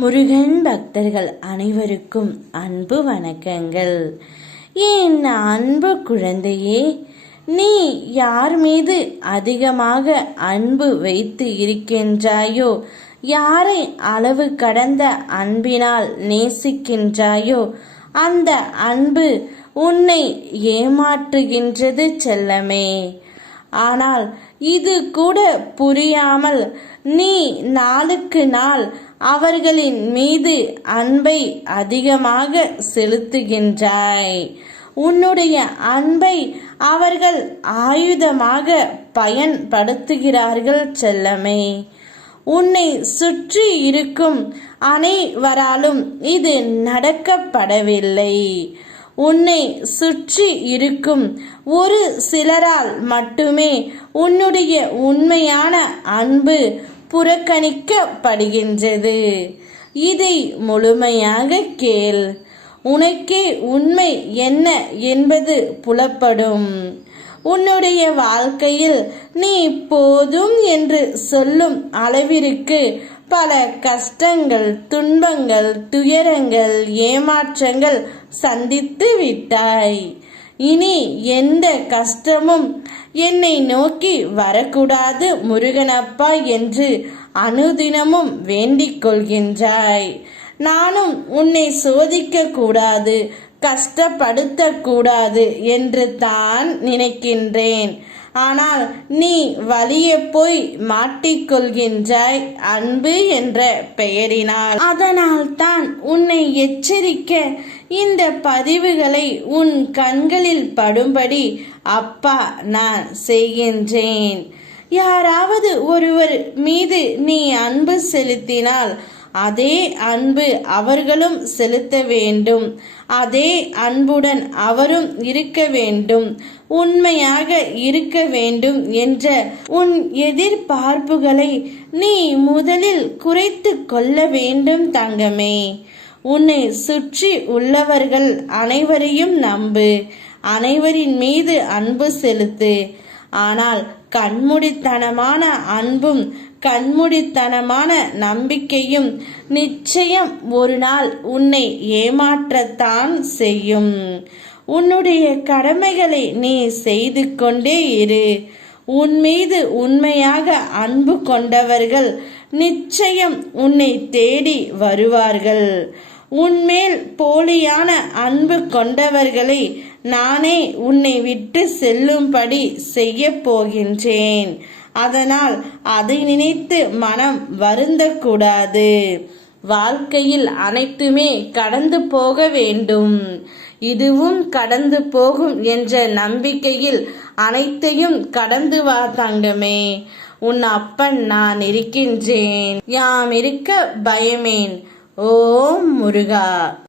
முருகன் பக்தர்கள் அனைவருக்கும் அன்பு வணக்கங்கள். என் அன்பு குழந்தையே, நீ யார் மீது அதிகமாக அன்பு வைத்து இருக்கின்றாயோ, யாரை அளவு கடந்த அன்பினால் நேசிக்கின்றாயோ, அந்த அன்பு உன்னை ஏமாற்றுகின்றது செல்லமே. ஆனால் இது கூட புரியாமல் நீ நாளுக்கு நாள் அவர்களின் மீது அன்பை அதிகமாக செலுத்துகின்றாய். உன்னுடைய அன்பை அவர்கள் ஆயுதமாக பயன்படுத்துகிறார்கள் செல்லமே. உன்னை சுற்றி இருக்கும் அனைவராலும் இது நடக்கப்படவில்லை. உன்னை சுற்றி இருக்கும் ஒரு சிலரால் மட்டுமே உன்னுடைய உண்மையான அன்பு புறக்கணிக்கப்படுகின்றது. இதை முழுமையாக கேள். உனக்கே உண்மை என்ன என்பது புலப்படும். உன்னுடைய வாழ்க்கையில் நீ போதும் என்று சொல்லும் அளவிற்கு பல கஷ்டங்கள், துன்பங்கள், துயரங்கள், ஏமாற்றங்கள் சந்தித்து விட்டாய். இனி எந்த கஷ்டமும் என்னை நோக்கி வரக்கூடாது முருகனப்பா என்று அனுதினமும் வேண்டிக் கொள்கின்றாய். நானும் உன்னை சோதிக்க கூடாது, கஷ்டப்படுத்த கூடாது என்று தான் நினைக்கின்றேன். ஆனால் நீ வலிய போய் மாட்டிக்கொள்கின்றாய் அன்பு என்ற பெயரினால். அதனால் தான் உன்னை எச்சரிக்க இந்த பதிவுகளை உன் கண்களில் படும்படி அப்பா நான் செய்கின்றேன். யாராவது ஒருவர் மீது நீ அன்பு செலுத்தினால் அதே அன்பு அவர்களும் செலுத்த வேண்டும். அதே அன்புடன் அவரும் இருக்க வேண்டும், உண்மையாக இருக்க வேண்டும் என்ற உன் எதிர்பார்ப்புகளை நீ முதலில் குறைத்து கொள்ள வேண்டும் தங்கமே. உன்னை சுற்றி உள்ளவர்கள் அனைவரையும் நம்பு, அனைவரின் மீது அன்பு செலுத்து. ஆனால் கண்மூடித்தனமான அன்பும் கண்மூடித்தனமான நம்பிக்கையும் நிச்சயம் ஒரு நாள் உன்னை ஏமாற்றத்தான் செய்யும். உன்னுடைய கடமைகளை நீ செய்து கொண்டே இரு. உன் மீது உண்மையாக அன்பு கொண்டவர்கள் நிச்சயம் உன்னை தேடி வருவார்கள். உன்மேல் போலியான அன்பு கொண்டவர்களை நானே உன்னை விட்டு செல்லும்படி செய்ய போகின்றேன். அதனால் அதை நினைத்து மனம் வருந்தக்கூடாது. வாழ்க்கையில் அனைத்துமே கடந்து போக வேண்டும். இதுவும் கடந்து போகும் என்ற நம்பிக்கையில் அனைத்தையும் கடந்து வா தங்கமே. உன் அப்பன் நான் இருக்கின்றேன். யாம் இருக்க பயமேன். ஓம் முருகா.